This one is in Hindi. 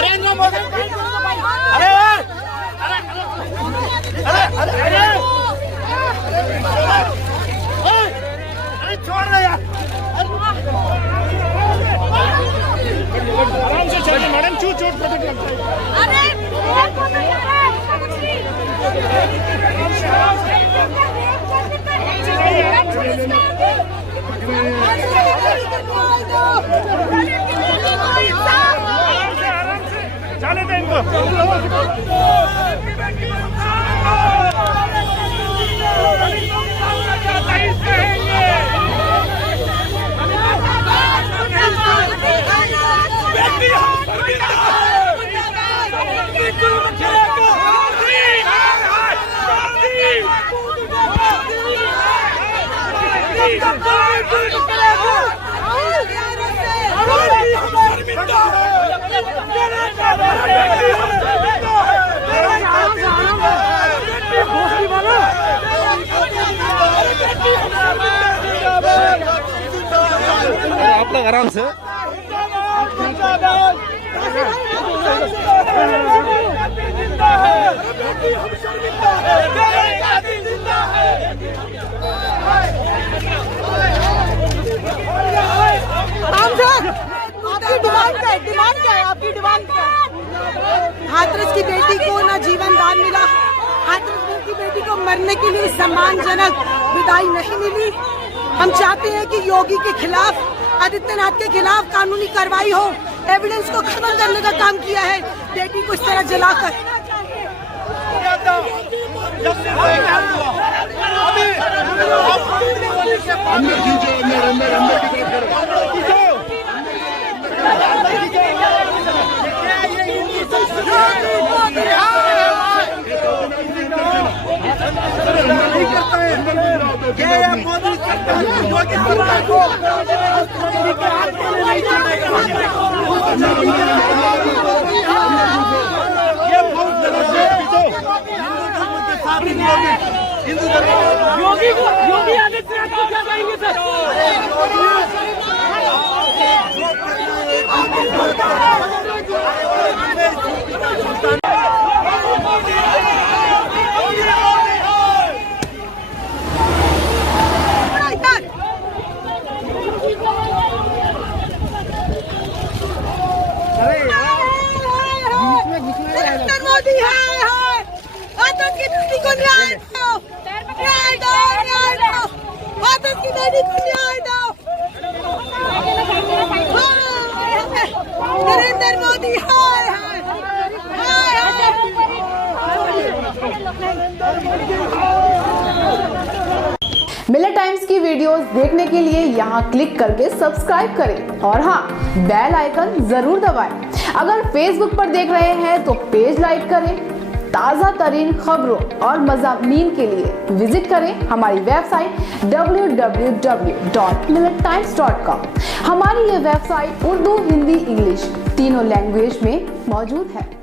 नरेंद्र मोदी अरे छोड़ रहे यार, आराम से चलिए मैडम, चोट प्रोटेक्ट लगता है। अरे चले थे इनको। आप लोग आराम से आपकी डिमांड क्या है? आपकी डिमांड क्या है? हाथरस की बेटी को ना जीवन दान मिला, हाथरस की बेटी को मरने के लिए सम्मानजनक विदाई नहीं मिली। हम चाहते हैं कि योगी के खिलाफ, आदित्यनाथ के खिलाफ कानूनी कार्रवाई हो। एविडेंस को खत्म करने का काम किया है, बेटी को इस तरह जलाकर। मोदी सरकार को योगी आदित्यनाथ को क्या कहेंगे सर? नरेंद्र मोदी है हाथरस की बेटी को न्याय दो, न्याय दो, न्याय दो, हाथरस की बेटी को न्याय दो। नरेंद्र मोदी हाय हाय हाय। मिलर टाइम्स की वीडियोस देखने के लिए यहाँ क्लिक करके सब्सक्राइब करें और हाँ, बेल आइकन जरूर दबाएं। अगर फेसबुक पर देख रहे हैं तो पेज लाइक करें। ताज़ा तरीन खबरों और मज़ामीन के लिए विजिट करें हमारी वेबसाइट www.millertimes.com। हमारी ये वेबसाइट उर्दू, हिंदी, इंग्लिश तीनों लैंग्वेज में मौजूद है।